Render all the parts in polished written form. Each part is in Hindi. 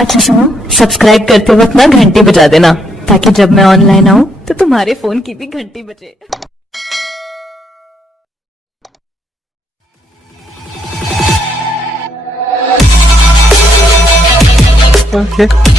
अच्छा सुनो, सब्सक्राइब करते वक्त ना घंटी बजा देना, ताकि जब मैं ऑनलाइन आऊँ तो तुम्हारे फोन की भी घंटी बजे। ओके।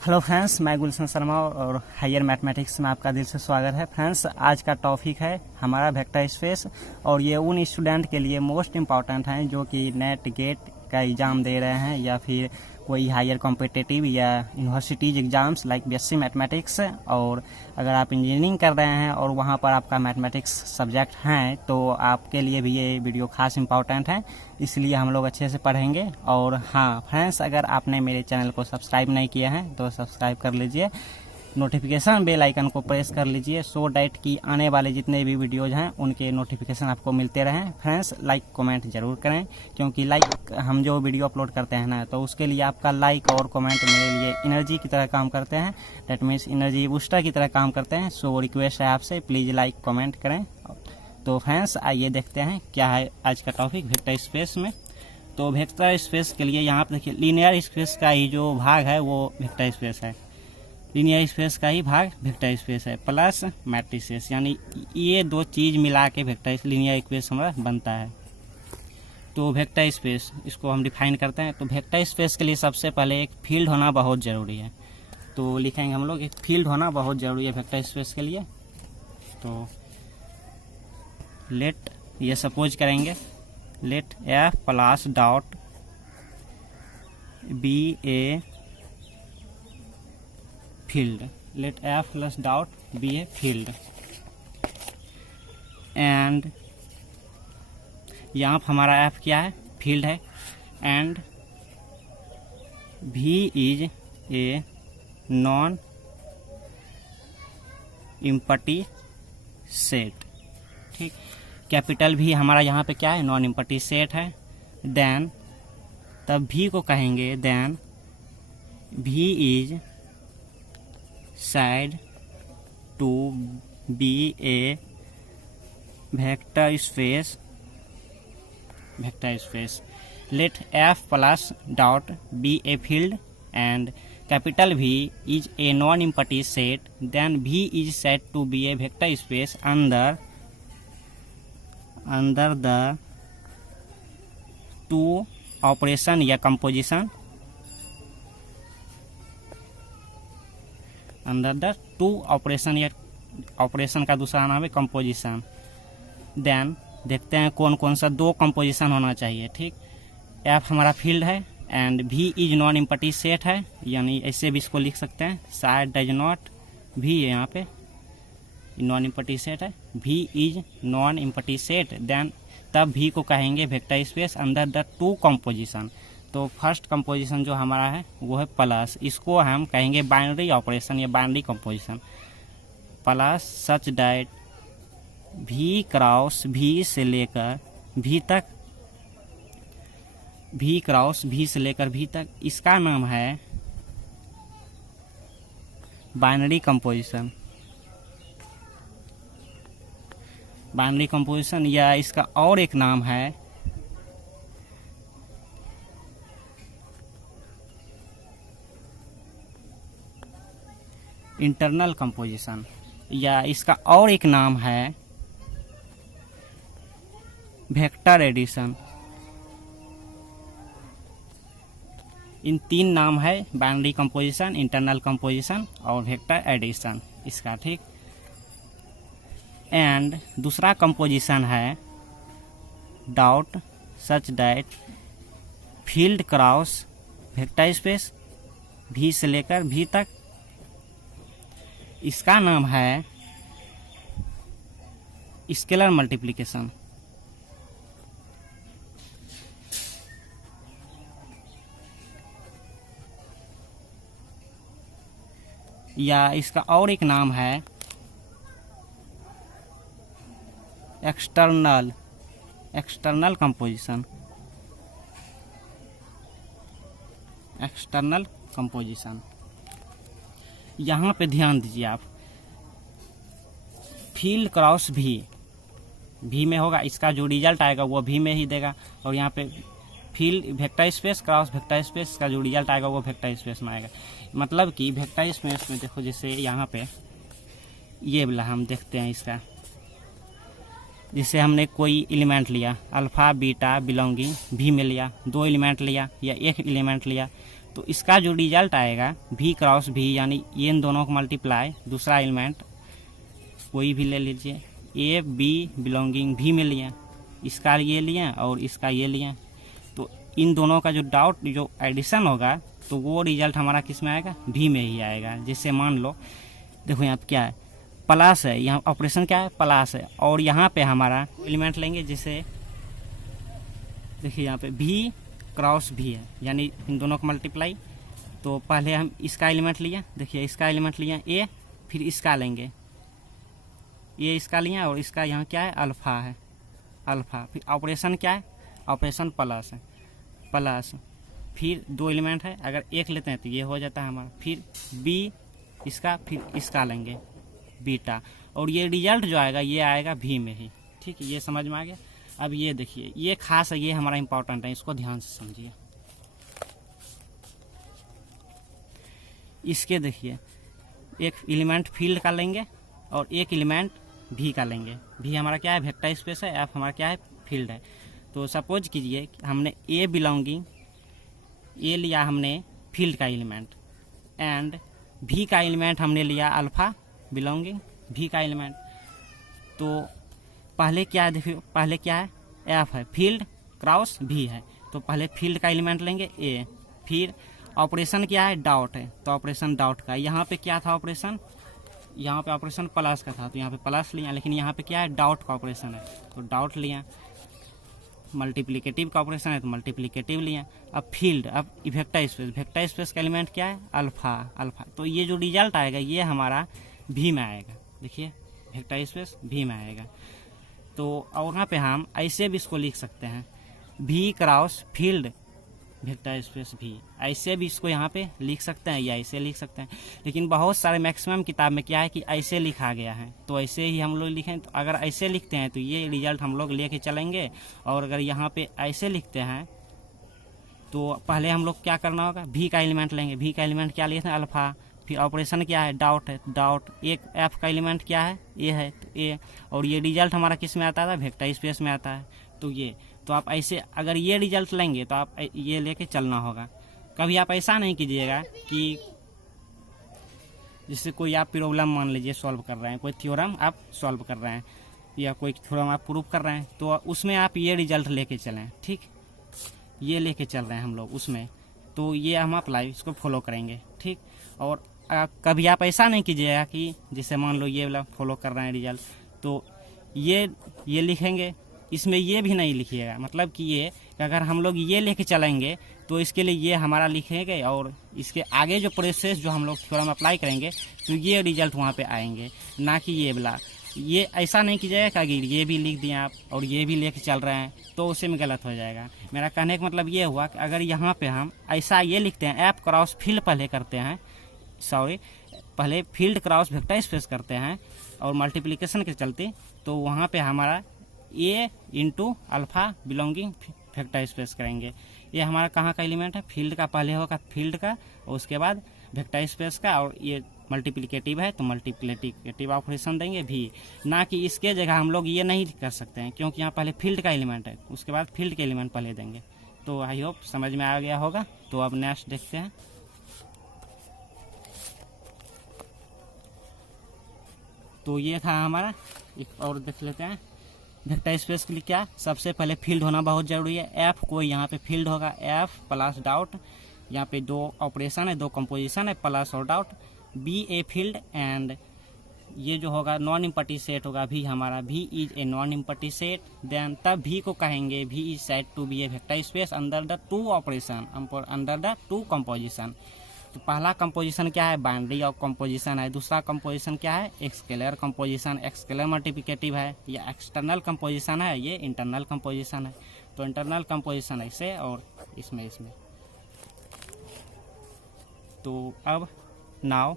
हेलो फ्रेंड्स, मैं गुलशन शर्मा और हायर मैथमेटिक्स में आपका दिल से स्वागत है। फ्रेंड्स, आज का टॉपिक है हमारा वेक्टर स्पेस, और ये उन स्टूडेंट के लिए मोस्ट इम्पॉर्टेंट हैं जो कि नेट गेट का एग्ज़ाम दे रहे हैं या फिर कोई हायर कॉम्पिटिटिव या universities exams like BSc mathematics. और अगर आप इंजीनियरिंग कर रहे हैं और वहाँ पर आपका मैथमेटिक्स सब्जेक्ट हैं तो आपके लिए भी ये वीडियो खास इंपॉर्टेंट है, इसलिए हम लोग अच्छे से पढ़ेंगे। और हाँ फ्रेंड्स, अगर आपने मेरे चैनल को सब्सक्राइब नहीं किया है तो सब्सक्राइब कर लीजिए, नोटिफिकेशन बेल आइकन को प्रेस कर लीजिए सो डैट कि आने वाले जितने भी वीडियोज हैं उनके नोटिफिकेशन आपको मिलते रहें। फ्रेंड्स, लाइक कमेंट जरूर करें, क्योंकि लाइक हम जो वीडियो अपलोड करते हैं ना, तो उसके लिए आपका लाइक और कमेंट मेरे लिए एनर्जी की तरह काम करते हैं, डेट मीन्स एनर्जी बूस्टर की तरह काम करते हैं। सो रिक्वेस्ट है आपसे, प्लीज़ लाइक कमेंट करें। तो फ्रेंड्स, आइए देखते हैं क्या है आज का टॉपिक वेक्टर स्पेस में। तो वेक्टर स्पेस के लिए यहाँ पर देखिए, लीनियर स्पेस का ही जो भाग है वो वेक्टर स्पेस है, लीनियर स्पेस का ही भाग वेक्टर स्पेस है, प्लस मैट्रिसेस, यानी ये दो चीज़ मिला के वेक्टर लीनियर स्पेस हमारा बनता है। तो वेक्टर स्पेस इसको हम डिफाइन करते हैं। तो वेक्टर स्पेस के लिए सबसे पहले एक फील्ड होना बहुत ज़रूरी है। तो लिखेंगे हम लोग, एक फील्ड होना बहुत ज़रूरी है वेक्टर स्पेस के लिए। तो लेट ये सपोज करेंगे, let F plus dot be a field, let F plus dot be a field, and यहाँ पर हमारा एफ क्या है, फील्ड है, and V is a non empty set. ठीक, कैपिटल भी हमारा यहाँ पे क्या है, नॉन इम्पटी सेट है। देन तब भी को कहेंगे, then V is said to be a vector space, vector space, let F plus dot be a field and capital V is a non empty set, then V is said to be a vector space under the two operation या composition, under the two operation या ऑपरेशन का दूसरा नाम है कंपोजिशन। देन देखते हैं कौन कौन सा दो कंपोजिशन होना चाहिए। ठीक, एफ हमारा फील्ड है and V is non empty set है, यानी ऐसे भी इसको लिख सकते हैं, शायद डज नॉट भी है, यहाँ पे नॉन इम्पटी सेट है, V is non empty set, then तब भी को कहेंगे vector space under the two composition. तो फर्स्ट कंपोजिशन जो हमारा है वो है प्लस, इसको हम कहेंगे बाइनरी ऑपरेशन या binary composition, plus such that V cross V से लेकर भी तक, भी क्रॉस भी से लेकर भी तक, इसका नाम है बाइनरी कंपोजिशन, बाइनरी कंपोजिशन, या इसका और एक नाम है इंटरनल कंपोजिशन, या इसका और एक नाम है वेक्टर एडिशन। इन तीन नाम है, बाइनरी कंपोजिशन, इंटरनल कंपोजिशन और वेक्टर एडिशन इसका। ठीक, एंड दूसरा कंपोजिशन है dot such that field cross vector space भी से लेकर भी तक, इसका नाम है स्केलर मल्टीप्लिकेशन। या इसका और एक नाम है एक्सटर्नल कंपोजिशन, एक्सटर्नल कंपोजिशन। यहाँ पे ध्यान दीजिए आप, फील्ड क्रॉस भी में होगा, इसका जो रिजल्ट आएगा वो भी में ही देगा, और यहाँ पे field vector space cross vector space का जो रिजल्ट आएगा वो वेक्टर स्पेस में आएगा। मतलब कि वेक्टर स्पेस में देखो, जैसे यहाँ पे ये वाला हम देखते हैं इसका, जैसे हमने कोई एलिमेंट लिया अल्फ़ा बीटा बिलोंगिंग भी में लिया, 2 एलिमेंट लिया या 1 एलिमेंट लिया, तो इसका जो रिजल्ट आएगा भी क्रॉस भी, यानी ये इन दोनों को मल्टीप्लाई, दूसरा एलिमेंट कोई भी ले लीजिए, ए बी बिलोंगिंग भी में लिया, इसका ये लिया और इसका ये लिया, तो इन दोनों का जो डॉट जो एडिशन होगा तो वो रिजल्ट हमारा किस में आएगा, भी में ही आएगा। जैसे मान लो देखो यहाँ पे क्या है, प्लस है, यहाँ ऑपरेशन क्या है, प्लस है, और यहाँ पे हमारा एलिमेंट लेंगे, जैसे देखिए यहाँ पे भी क्रॉस भी है, यानी इन दोनों को मल्टीप्लाई, तो पहले हम इसका एलिमेंट लिया, देखिए इसका एलिमेंट लिया ए, फिर इसका लेंगे, ये इसका लिया और इसका यहाँ क्या है, अल्फ़ा है, अल्फ़ा, फिर ऑपरेशन क्या है, ऑपरेशन प्लस है, प्लस, फिर 2 एलिमेंट है, अगर 1 लेते हैं तो ये हो जाता है हमारा, फिर बी इसका, फिर इसका लेंगे बीटा, और ये रिजल्ट जो आएगा ये आएगा भी में ही। ठीक है, ये समझ में आ गया। अब ये देखिए, ये खास है, ये हमारा इंपॉर्टेंट है, इसको ध्यान से समझिए। इसके देखिए एक एलिमेंट फील्ड का लेंगे और एक एलिमेंट भी का लेंगे। भी हमारा क्या है, वेक्टर स्पेस है, एफ हमारा क्या है, फील्ड है। तो सपोज कीजिए हमने ए बिलोंगिंग, ए लिया हमने फील्ड का एलिमेंट, एंड भी का एलिमेंट हमने लिया अल्फ़ा बिलोंगिंग भी का एलिमेंट। तो पहले क्या है, देखिए पहले क्या है, एफ है, फील्ड क्रॉस भी है, तो पहले फील्ड का एलिमेंट लेंगे ए, फिर ऑपरेशन क्या है, डॉट है, तो ऑपरेशन डॉट का, यहाँ पे क्या था ऑपरेशन, यहाँ पे ऑपरेशन प्लस का था, तो यहाँ पे प्लस लिया, लेकिन यहाँ पे क्या है, डॉट का ऑपरेशन है, तो डॉट लिया, मल्टीप्लिकेटिव का ऑपरेशन है तो मल्टीप्लिकेटिव लिया। अब फील्ड, अब वेक्टर स्पेस, वेक्टर स्पेस का एलिमेंट क्या है, अल्फ़ा, अल्फ़ा, तो ये जो रिजल्ट आएगा ये हमारा भी में आएगा। देखिए वेक्टर स्पेस भी में आएगा। तो और यहाँ पे हम ऐसे भी इसको लिख सकते हैं, भी क्रॉस फील्ड वेक्टर स्पेस भी, ऐसे भी इसको यहाँ पे लिख सकते हैं या ऐसे लिख सकते हैं, लेकिन बहुत सारे मैक्सिमम किताब में क्या है कि ऐसे लिखा गया है, तो ऐसे ही हम लोग लिखें। तो अगर ऐसे लिखते हैं तो ये रिजल्ट हम लोग लेके चलेंगे, और अगर यहाँ पे ऐसे लिखते हैं तो पहले हम लोग क्या करना होगा, भी का एलिमेंट लेंगे, भी का एलिमेंट क्या लिए थे, अल्फ़ा, फिर ऑपरेशन क्या है, डॉट है, डॉट, एक एफ का एलिमेंट क्या है, ए है, तो ए, और ये रिजल्ट हमारा किस में आता है, वेक्टर स्पेस में आता है। तो ये, तो आप ऐसे अगर ये रिजल्ट लेंगे तो आप ये लेके चलना होगा। कभी आप ऐसा नहीं कीजिएगा कि जैसे कोई आप प्रॉब्लम मान लीजिए सॉल्व कर रहे हैं, कोई थ्योरम आप सॉल्व कर रहे हैं या कोई थ्योरम आप प्रूव कर रहे हैं, तो उसमें आप ये रिजल्ट लेके चलें। ठीक, ये लेके चल रहे हैं हम लोग उसमें, तो ये हम अप्लाई इसको फॉलो करेंगे। ठीक, और कभी आप ऐसा नहीं कीजिएगा कि जैसे मान लो ये वाला फॉलो कर रहे हैं रिजल्ट, तो ये लिखेंगे, इसमें ये भी नहीं लिखिएगा, मतलब कि ये अगर हम लोग ये लेके चलेंगे तो इसके लिए ये हमारा लिखेंगे, और इसके आगे जो प्रोसेस जो हम लोग थ्योरम अप्लाई करेंगे तो ये रिजल्ट वहाँ पे आएंगे, ना कि ये वाला। ये ऐसा नहीं कीजिएगा कि ये भी लिख दिए आप और ये भी लेके चल रहे हैं, तो उसी में गलत हो जाएगा। मेरा कहने का मतलब ये हुआ कि अगर यहाँ पे हम ऐसा ये लिखते हैं, एफ क्रॉस फील्ड पहले करते हैं, सॉरी पहले फील्ड क्रॉस वेक्टर स्पेस करते हैं और मल्टीप्लिकेशन के चलते, तो वहाँ पे हमारा a into alpha belonging vector space करेंगे। ये हमारा कहाँ का एलिमेंट है, फील्ड का, पहले होगा फील्ड का और उसके बाद वेक्टर स्पेस का, और ये मल्टीप्लिकेटिव है तो मल्टीप्लिकेटिव ऑपरेशन देंगे भी, ना कि इसके जगह हम लोग ये नहीं कर सकते हैं क्योंकि यहाँ पहले फील्ड का एलिमेंट है, उसके बाद फील्ड के एलिमेंट पहले देंगे। तो आई होप समझ में आ गया होगा। तो अब नेक्स्ट देखते हैं। तो ये था हमारा, एक और देख लेते हैं। वेक्टर स्पेस के लिए क्या, सबसे पहले फील्ड होना बहुत जरूरी है। एफ कोई यहाँ पे फील्ड होगा, एफ प्लस डॉट, यहाँ पे 2 ऑपरेशन है, 2 कंपोजिशन है, प्लस और dot, be a field, and ये जो होगा नॉन इम्पटी सेट होगा भी हमारा, V is a non empty set. Then तब भी को कहेंगे V is said to be a vector space under the 2 operation, under the 2 composition. तो पहला कंपोजिशन क्या है, बाइनरी ऑफ कंपोजिशन है। दूसरा कंपोजिशन क्या है, एक्सकेलर कंपोजिशन, एक्सकेलर मल्टीप्लिकेटिव है। या एक्सटर्नल कंपोजिशन है, ये इंटरनल कंपोजिशन है। तो इंटरनल कंपोजिशन ऐसे और इसमें। तो अब now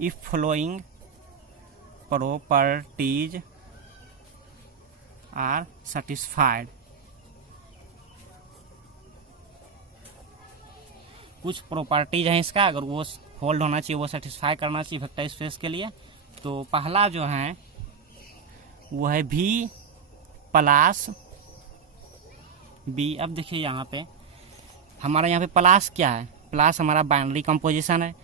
if following properties are satisfied. कुछ प्रॉपर्टीज हैं इसका, अगर वो होल्ड होना चाहिए, वो सेटिस्फाई करना चाहिए वेक्टर स्पेस के लिए। तो पहला जो है वो है V प्लस B। अब देखिए यहाँ पे हमारा यहाँ पे प्लस क्या है, प्लस हमारा बाइनरी कंपोजिशन है।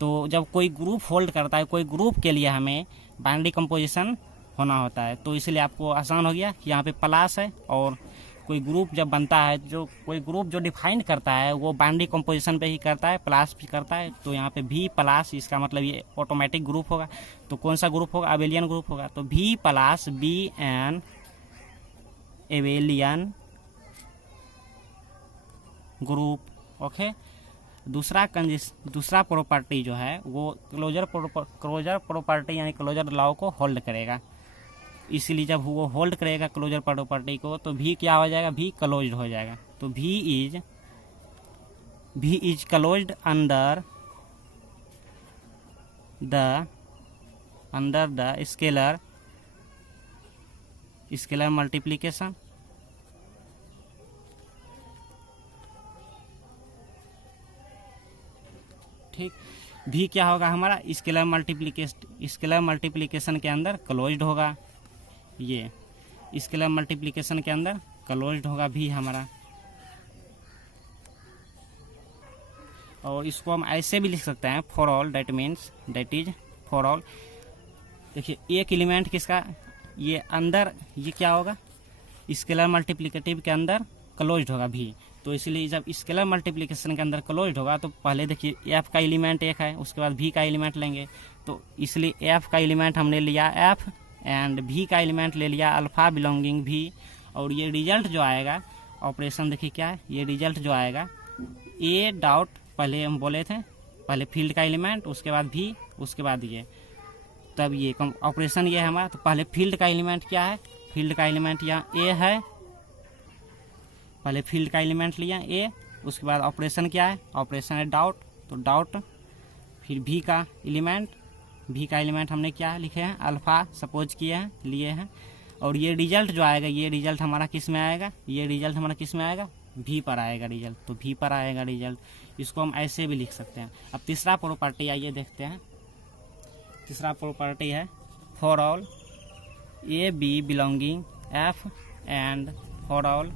तो जब कोई ग्रुप होल्ड करता है, कोई ग्रुप के लिए हमें बाइनरी कंपोजिशन होना होता है, तो इसलिए आपको आसान हो गया कि यहाँ पे प्लस है। और कोई ग्रुप जब बनता है, जो कोई ग्रुप जो डिफाइन करता है वो बाइनरी कंपोजिशन पे ही करता है, प्लस भी करता है। तो यहाँ पे V प्लस, इसका मतलब ये ऑटोमेटिक ग्रुप होगा। तो कौन सा ग्रुप होगा, अबेलियन ग्रुप होगा। तो V plus B an abelian group. Okay, दूसरा प्रॉपर्टी जो है वो क्लोजर प्रॉपर्टी यानी क्लोजर लॉ को होल्ड करेगा। इसीलिए जब वो होल्ड करेगा क्लोजर प्रॉपर्टी को, तो भी क्या हो जाएगा, भी क्लोज्ड हो जाएगा। तो भी is closed under the scalar multiplication. ठीक, भी क्या होगा हमारा, स्केलर मल्टीप्लिकेशन के अंदर क्लोज्ड होगा। ये स्केलर मल्टीप्लिकेशन के अंदर क्लोज्ड होगा भी हमारा। और इसको हम ऐसे भी लिख सकते हैं, for all, that is for all. देखिए एक एलिमेंट किसका, ये अंदर, ये क्या होगा, स्केलर मल्टीप्लिकेटिव के अंदर क्लोज्ड होगा भी। तो इसलिए जब स्केलर मल्टीप्लिकेशन के अंदर क्लोज्ड होगा, तो पहले देखिए एफ का एलिमेंट एक है, उसके बाद भी का एलिमेंट लेंगे। तो इसलिए एफ का एलिमेंट हमने लिया एफ, एंड भी का एलिमेंट ले लिया अल्फा बिलोंगिंग भी। और ये रिजल्ट जो आएगा, ऑपरेशन देखिए क्या है, ये रिजल्ट जो आएगा ए डॉट, पहले हम बोले थे, पहले फील्ड का एलिमेंट, उसके बाद भी, उसके बाद ये, तब ये ऑपरेशन ये है हमारा। तो पहले फील्ड का एलिमेंट क्या है, फील्ड का एलिमेंट यहाँ ए है, पहले फील्ड का एलिमेंट लिया ए, उसके बाद ऑपरेशन क्या है, ऑपरेशन है डॉट। तो डॉट, फिर भी का एलिमेंट हमने क्या लिखे हैं, अल्फा सपोज किए हैं, लिए हैं। और ये रिजल्ट जो आएगा, ये रिजल्ट हमारा किस में आएगा, ये रिजल्ट हमारा किस में आएगा, भी पर आएगा रिजल्ट। तो भी पर आएगा रिजल्ट। इसको हम ऐसे भी लिख सकते हैं। अब तीसरा प्रॉपर्टी आइए देखते हैं। तीसरा प्रॉपर्टी है for all a b belonging F and for all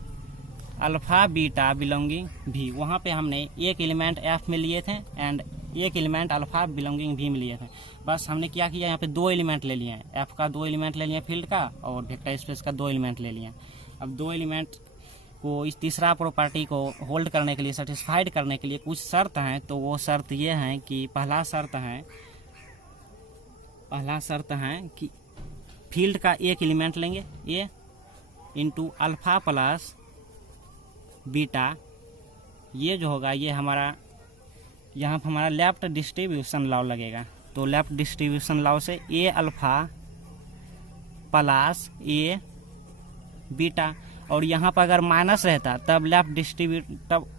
alpha beta belonging V. वहाँ पे हमने एक एलिमेंट एफ में लिए थे एंड एक एलिमेंट अल्फा बिलोंगिंग भी में लिए थे। बस हमने क्या किया, यहाँ पे दो एलिमेंट ले लिए हैं, एफ का दो एलिमेंट ले लिए फील्ड का, और वेक्टर स्पेस का दो एलिमेंट ले लिए। अब दो एलिमेंट को, इस तीसरा प्रॉपर्टी को होल्ड करने के लिए, सेटिस्फाइड करने के लिए कुछ शर्त हैं। तो वो शर्त ये हैं कि पहला शर्त है कि फील्ड का एक एलिमेंट लेंगे ए इंटू अल्फा प्लस बीटा। ये जो होगा, ये हमारा यहाँ पर हमारा लेफ्ट डिस्ट्रीब्यूशन लॉ लगेगा। तो लेफ्ट डिस्ट्रीब्यूशन लॉ से ए अल्फा प्लस ए बीटा, और यहाँ पर अगर माइनस रहता तब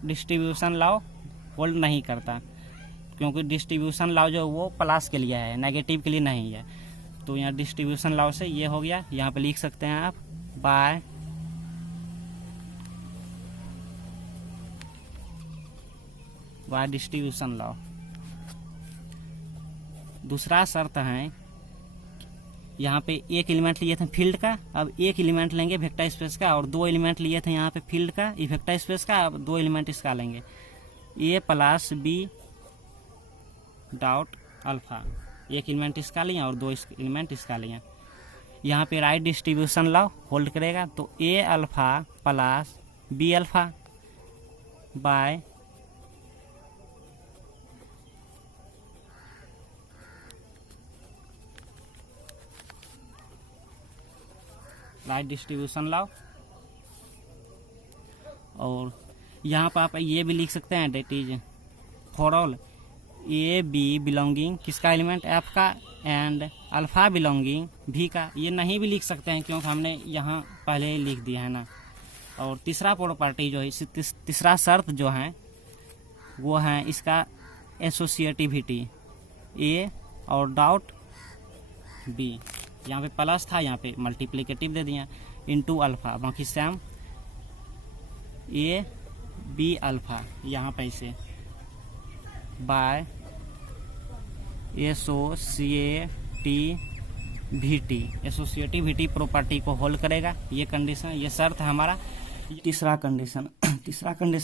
डिस्ट्रीब्यूशन लॉ होल्ड नहीं करता, क्योंकि डिस्ट्रीब्यूशन लॉ जो वो प्लस के लिए है, नेगेटिव के लिए नहीं है। तो यहाँ डिस्ट्रीब्यूशन लॉ से ये हो गया, यहाँ पे लिख सकते हैं आप बाय डिस्ट्रीब्यूशन लॉ। दूसरा शर्त है, यहाँ पे एक एलिमेंट लिए थे फील्ड का, अब एक एलिमेंट लेंगे वेक्टर स्पेस का, और दो एलिमेंट लिए थे यहाँ पे फील्ड का, वेक्टर स्पेस का, अब दो एलिमेंट इसका लेंगे ए प्लस बी डॉट अल्फा। एक एलिमेंट इसका लिया और दो एलिमेंट इसका लिया। यहाँ पे राइट डिस्ट्रीब्यूशन लॉ होल्ड करेगा। तो a alpha plus b alpha by right distribution law. और यहाँ पर आप ये भी लिख सकते हैं, that is for all a b belonging किसका एलिमेंट एफ का एंड अल्फा बिलोंगिंग भी का। ये नहीं भी लिख सकते हैं क्योंकि हमने यहाँ पहले ही लिख दिया है ना। और तीसरा प्रॉपर्टी जो है, तीसरा शर्त जो है वो है इसका एसोसिएटिविटी ए और डॉट बी। यहाँ पे प्लस था, यहाँ पे मल्टीप्लिकेटिव दे दिया। इंटू अल्फ़ा, बाकी सैम ए बी अल्फ़ा यहाँ पे इसे बाय एसोसिएटिविटी प्रॉपर्टी को होल्ड करेगा। ये कंडीशन, ये शर्त है हमारा। तीसरा कंडीशन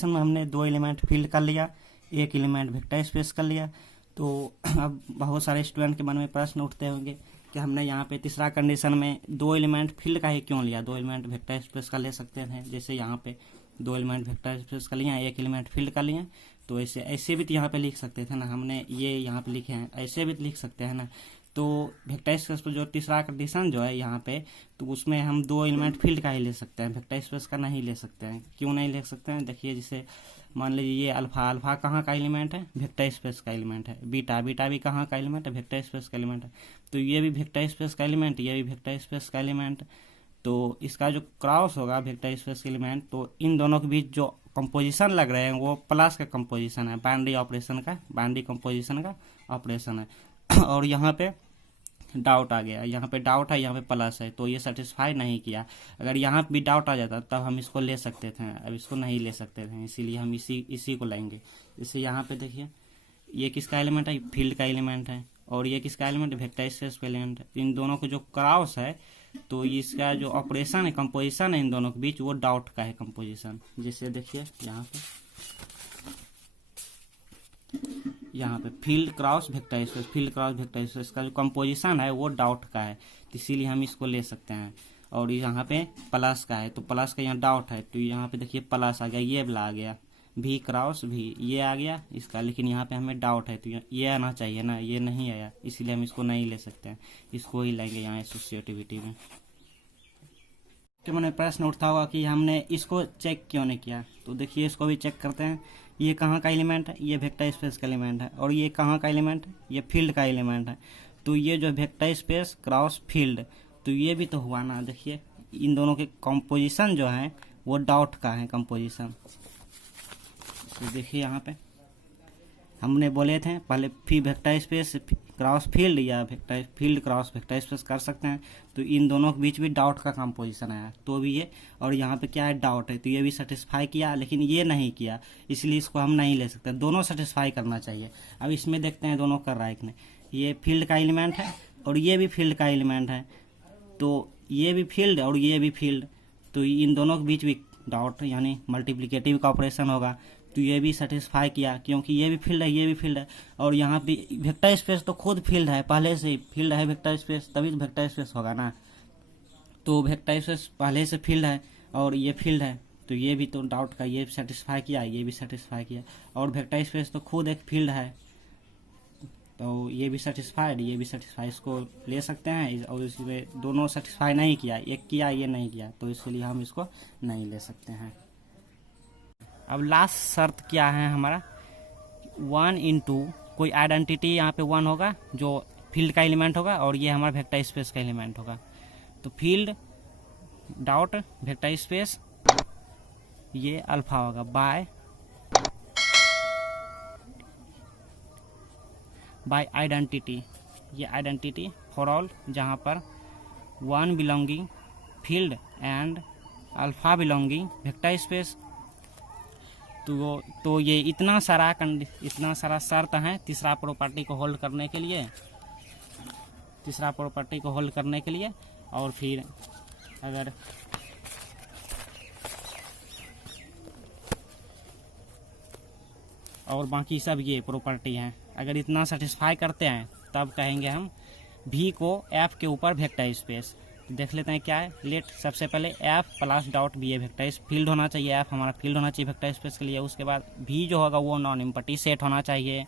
में हमने 2 एलिमेंट फील्ड कर लिया, 1 एलिमेंट वेक्टर स्पेस कर लिया। तो अब बहुत सारे स्टूडेंट के मन में प्रश्न उठते होंगे कि हमने यहाँ पे तीसरा कंडीशन में 2 एलिमेंट फील्ड का ही क्यों लिया, 2 एलिमेंट वेक्टर स्पेस का ले सकते थे। जैसे यहाँ पे 2 एलिमेंट वेक्टर स्पेस का लिया, 1 एलिमेंट फील्ड का लिया, तो ऐसे भी तो यहाँ पे लिख सकते थे ना। हमने ये यहाँ पे लिखे हैं, ऐसे भी तो लिख सकते हैं ना। तो वेक्टर स्पेस पर जो तीसरा कंडीशन जो है यहाँ पे, तो उसमें हम 2 एलिमेंट फील्ड का ही ले सकते हैं, वेक्टर स्पेस का नहीं ले सकते हैं। क्यों नहीं ले सकते हैं? देखिए, जैसे मान लीजिए ये अल्फा कहाँ का एलिमेंट है? वेक्टर स्पेस का एलिमेंट है। बीटा भी कहाँ का एलिमेंट है? वेक्टर स्पेस का एलिमेंट है। तो ये भी वेक्टर स्पेस का एलिमेंट, ये भी वेक्टर स्पेस का एलिमेंट। तो इसका जो क्रॉस होगा वेक्टर स्पेस का एलिमेंट, तो इन दोनों के बीच जो कंपोजिशन लग रहे हैं वो प्लस का कंपोजिशन है, बाइनरी कंपोजिशन का ऑपरेशन है। और यहाँ पे डाउट आ गया, यहाँ पे डाउट है, यहाँ पे प्लस है, तो ये सेटिस्फाई नहीं किया। अगर यहाँ पे भी डाउट आ जाता तब हम इसको ले सकते थे, अब इसको नहीं ले सकते थे, इसीलिए हम इसी को लेंगे। जैसे यहाँ पे देखिए, ये किसका एलिमेंट है? फील्ड का एलिमेंट है। और ये किसका एलिमेंट? वेक्टर स्पेस का एलिमेंट है। इन दोनों को जो क्रॉस है, तो इसका जो ऑपरेशन है, कंपोजिशन है इन दोनों के बीच, वो डाउट का है कंपोजिशन। जैसे देखिए यहाँ पे फील्ड क्रॉस वेक्टर स्पेस का जो कंपोजिशन है वो डाउट का है, तो इसीलिए हम इसको ले सकते हैं। और यहाँ पे प्लस का है, तो प्लस का यहाँ डाउट है, तो यहाँ पे देखिए प्लस आ गया, ये वाला आ गया, भी क्रॉस भी, ये आ गया इसका, लेकिन यहाँ पे हमें डाउट है, तो ये आना चाहिए ना, ये नहीं आया, इसीलिए हम इसको नहीं ले सकते हैं, इसको ही लेंगे यहाँ एसोसिएटिविटी में। तो मैंने प्रश्न उठता होगा कि हमने इसको चेक क्यों नहीं किया, तो देखिए इसको भी चेक करते हैं। ये कहाँ का एलिमेंट है? ये वेक्टर स्पेस का एलिमेंट है। और ये कहाँ का एलिमेंट है? ये फील्ड का एलिमेंट है। तो ये जो वेक्टर स्पेस क्रॉस फील्ड, तो ये भी तो हुआ ना। देखिए इन दोनों के कंपोजिशन जो है वो डाउट का है कंपोजिशन। तो देखिए यहाँ पे हमने बोले थे पहले वेक्टर स्पेस क्रॉस फील्ड या vector field cross vector space कर सकते हैं, तो इन दोनों के बीच भी डाउट का कंपोजिशन आया, तो भी ये, और यहाँ पे क्या है? डाउट है, तो ये भी सेटिस्फाई किया, लेकिन ये नहीं किया, इसलिए इसको हम नहीं ले सकते। दोनों सेटिस्फाई करना चाहिए। अब इसमें देखते हैं दोनों कर रहा है कि नहीं। ये फील्ड का एलिमेंट है और ये भी फील्ड का एलिमेंट है, तो ये भी फील्ड और ये भी फील्ड, तो इन दोनों के बीच भी डाउट यानी मल्टीप्लिकेटिव का ऑपरेशन होगा, तो ये भी सेटिस्फाई किया, क्योंकि ये भी फील्ड है, ये भी फील्ड है। और यहाँ पे वेक्टर स्पेस तो खुद फील्ड है, पहले से ही फील्ड है वेक्टर स्पेस, तभी तो वेक्टर स्पेस होगा ना। तो वेक्टर स्पेस पहले से फील्ड है और ये फील्ड है, तो ये भी तो डाउट का, ये सेटिस्फाई किया, ये भी सेटिस्फाई किया। और वेक्टर स्पेस तो खुद एक फील्ड है, तो ये भी सेटिस्फाइड, ये भी सेटिस्फाई, इसको ले सकते हैं। और इसमें दोनों सेटिस्फाई नहीं किया, एक किया ये नहीं किया, तो इसलिए हम इसको नहीं ले सकते हैं। अब लास्ट शर्त क्या है हमारा? 1 इंटू कोई आइडेंटिटी, यहाँ पे 1 होगा जो फील्ड का एलिमेंट होगा, और ये हमारा वेक्टर स्पेस का एलिमेंट होगा। तो फील्ड डॉट वेक्टर स्पेस, ये अल्फा होगा, बाय आइडेंटिटी, ये आइडेंटिटी फॉर ऑल, जहाँ पर 1 belonging field and alpha belonging vector space. तो ये इतना सारा शर्त है तीसरा प्रॉपर्टी को होल्ड करने के लिए, और फिर अगर और बाकी सब ये प्रॉपर्टी हैं, अगर इतना सेटिस्फाई करते हैं तब कहेंगे हम भी को एफ के ऊपर वेक्टर स्पेस। देख लेते हैं क्या है। लेट सबसे पहले F plus dot be a vector field होना चाहिए, एफ हमारा फील्ड होना चाहिए वेक्टर स्पेस के लिए। उसके बाद भी जो होगा वो नॉन एम्प्टी सेट होना चाहिए,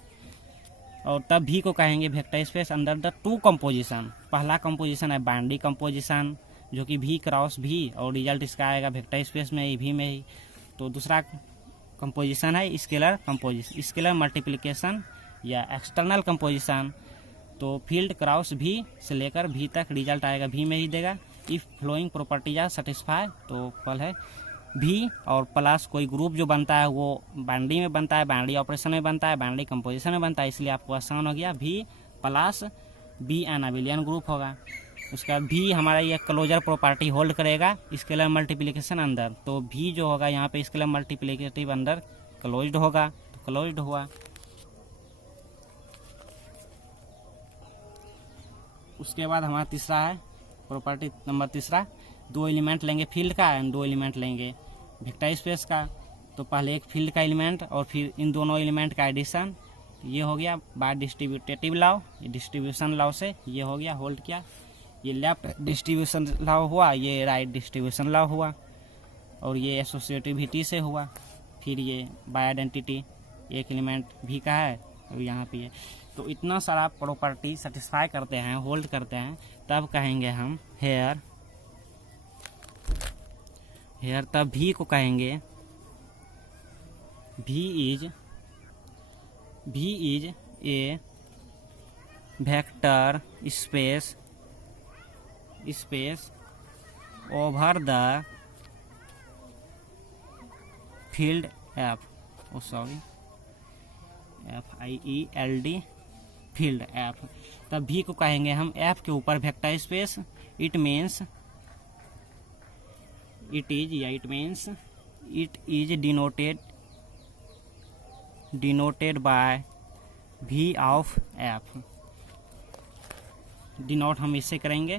और तब भी को कहेंगे vector space under the 2 composition. पहला कंपोजिशन है बाइनरी कंपोजिशन, जो कि भी क्रॉस भी, और रिजल्ट इसका आएगा वेक्टर स्पेस में ही, भी में ही। तो दूसरा कंपोजिशन है स्केलर मल्टीप्लिकेशन या एक्सटर्नल कंपोजिशन। तो फील्ड क्रॉस भी से लेकर भी तक रिजल्ट आएगा भी में ही देगा। If following properties are satisfy, तो पल है भी और प्लस कोई ग्रुप जो बनता है वो बाइनरी में बनता है, बाइनरी ऑपरेशन में बनता है, बाइनरी कंपोजिशन में बनता है, इसलिए आपको आसान हो गया। V plus B an abelian group होगा। उसका भी हमारा ये क्लोजर प्रॉपर्टी होल्ड करेगा स्केलर मल्टीप्लिकेशन अंदर, तो भी जो होगा यहाँ पे स्केलर मल्टीप्लिकेटिव अंदर क्लोज्ड होगा, तो क्लोज्ड हुआ। उसके बाद हमारा तीसरा है प्रॉपर्टी नंबर तीसरा, 2 एलिमेंट लेंगे फील्ड का एंड 2 एलिमेंट लेंगे वेक्टर स्पेस का। तो पहले एक फील्ड का एलिमेंट और फिर इन दोनों एलिमेंट का एडिशन, ये हो गया बाय डिस्ट्रीब्यूटिव लॉ, ये डिस्ट्रीब्यूशन लॉ से ये हो गया होल्ड किया। ये लेफ्ट डिस्ट्रीब्यूशन लॉ हुआ, ये राइट डिस्ट्रीब्यूशन लॉ हुआ, और ये एसोसिएटिविटी से हुआ। फिर ये बाय आइडेंटिटी, एक एलिमेंट भी का है और यहाँ पे है। तो इतना सारा प्रॉपर्टी सेटिस्फाई करते हैं, होल्ड करते हैं, तब कहेंगे हम हेयर, तब भी को कहेंगे V is A vector space over the field F, FIELD field F. तब भी को कहेंगे हम एफ के ऊपर vector space. It means it is denoted by भी ऑफ एफ। डिनोट हम इससे करेंगे,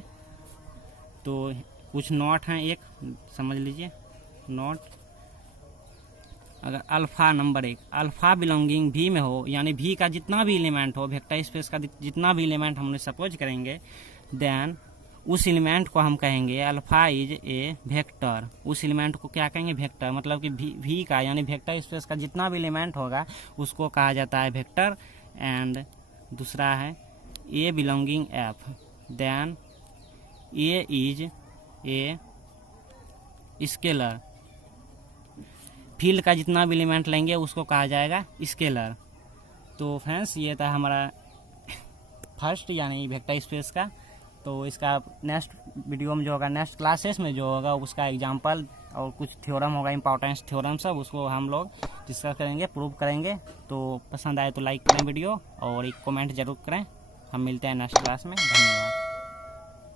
तो कुछ नोट हैं, एक समझ लीजिए नोट। अगर अल्फा नंबर 1 अल्फा बिलोंगिंग भी में हो, यानी भी का जितना भी एलिमेंट हो, वेक्टर स्पेस का जितना भी एलिमेंट हमने सपोज करेंगे, देन उस एलिमेंट को हम कहेंगे अल्फा इज ए वेक्टर। उस एलिमेंट को क्या कहेंगे? वेक्टर। मतलब कि भी का यानी वेक्टर स्पेस का जितना भी एलिमेंट होगा उसको कहा जाता है वेक्टर। एंड दूसरा है a belonging F, then a is a scalar. Field का जितना भी एलिमेंट लेंगे उसको कहा जाएगा स्केलर। तो फ्रेंड्स ये था हमारा फर्स्ट यानी वेक्टर स्पेस का। तो इसका नेक्स्ट वीडियो में जो होगा, नेक्स्ट क्लासेस में जो होगा, उसका एग्जांपल और कुछ थ्योरम होगा, इंपॉर्टेंट थ्योरम सब, उसको हम लोग डिस्कस करेंगे, प्रूव करेंगे। तो पसंद आए तो लाइक करें वीडियो और एक कमेंट जरूर करें। हम मिलते हैं नेक्स्ट क्लास में। धन्यवाद।